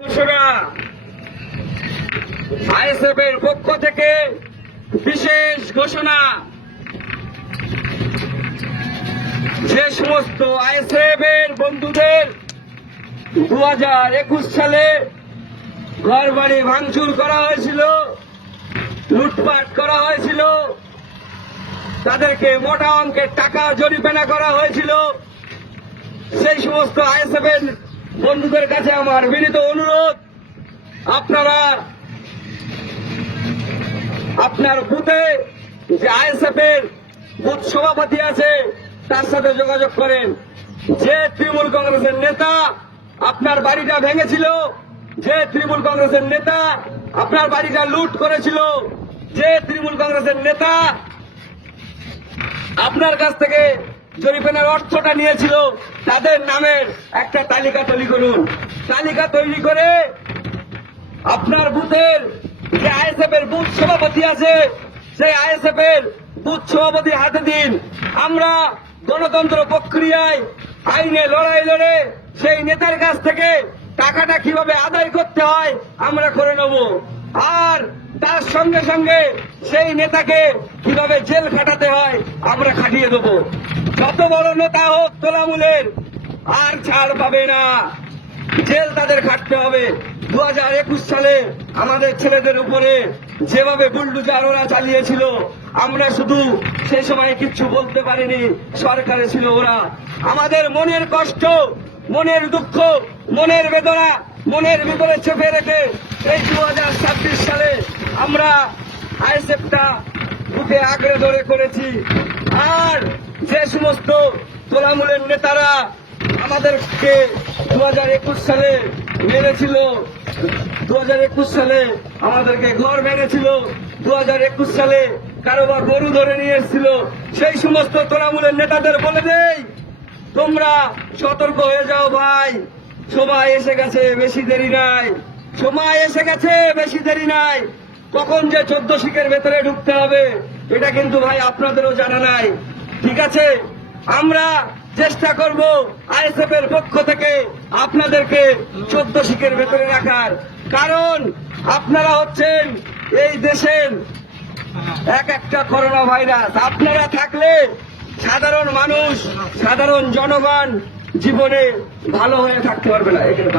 ঘোষণা আইএসএফ এর পক্ষ থেকে বিশেষ ঘোষণা, যে সমস্ত আইএসএফ এর বন্ধুদের 2021 সালে ঘর বাড়ি ভাঙচুর করা হয়েছিল, লুটপাট করা হয়েছিল, তাদেরকে মোটা অঙ্কের টাকা জরিমানা করা হয়েছিল, সেই সমস্ত আইএসএফ এর বন্ধুদের কাছে আমার বিনীত অনুরোধ, আপনারা আপনার বুথে যে আইএসএফ এর বুথ সভাপতি আছে তার সাথে যোগাযোগ করেন। যে তৃণমূল কংগ্রেসের নেতা আপনার বাড়িটা ভেঙেছিল, যে তৃণমূল কংগ্রেসের নেতা আপনার বাড়িটা লুট করেছিল, যে তৃণমূল কংগ্রেসের নেতা আপনার কাছ থেকে জরিমানার অর্থটা নিয়েছিল, তাদের নামের একটা তালিকা তৈরি করুন। তালিকা তৈরি করে আপনার বুথের যে আইএসএফ এর বুথ সভাপতি আছে সেই আইএসএফ এর বুথ সভাপতি হাতে দিন। আমরা গণতন্ত্র প্রক্রিয়ায় আইনে লড়াই লড়ে সেই নেতার কাছ থেকে টাকাটা কিভাবে আদায় করতে হয় আমরা করে নেব, আর তার সঙ্গে সঙ্গে সেই নেতাকে কিভাবে জেল খাটাতে হয় আমরা খাটিয়ে দেব। যত বড় নেতা হোক তৃণমূলের, আর ছাড় পাবে না, জেল তাদের খাটতে হবে। 2021 সালে আমাদের ছেলেদের উপরে যেভাবে বুলডোজার ওরা চালিয়েছিল, আমরা শুধু সেই সময় কিচ্ছু বলতে পারিনি, সরকারে ছিল ওরা। আমাদের মনের কষ্ট, মনের দুঃখ, মনের বেদনা মনের ভিতরে চেপে রেখে এই 2026 সালে আমরা আইএসএফটা বুকে আঁকড়ে ধরে করেছি। আর যে সমস্ত তৃণমূলের নেতারা আমাদেরকে 2021 সালে মেরেছিল, 2021 সালে আমাদেরকে ঘর ভেঙেছিল, 2021 সালে কারোবার গরু ধরে নিয়ে এসেছিল, সেই সমস্ত তৃণমূলের নেতাদের বলে দেই, তোমরা সতর্ক হয়ে যাও ভাই, সময় এসে গেছে, বেশি দেরি নাই, সময় এসে গেছে, বেশি দেরি নাই। কখন যে 14 শিখের ভেতরে ঢুকতে হবে এটা কিন্তু ভাই আপনাদেরও জানা নাই। ঠিক আছে, আমরা চেষ্টা করব আইএসএফ এর পক্ষ থেকে আপনাদেরকে 14 শিখের ভেতরে রাখার, কারণ আপনারা হচ্ছেন এই দেশের একটা করোনা ভাইরাস। আপনারা থাকলে সাধারণ মানুষ, সাধারণ জনগণ জীবনে ভালো হয়ে থাকতে পারবে না। এখানে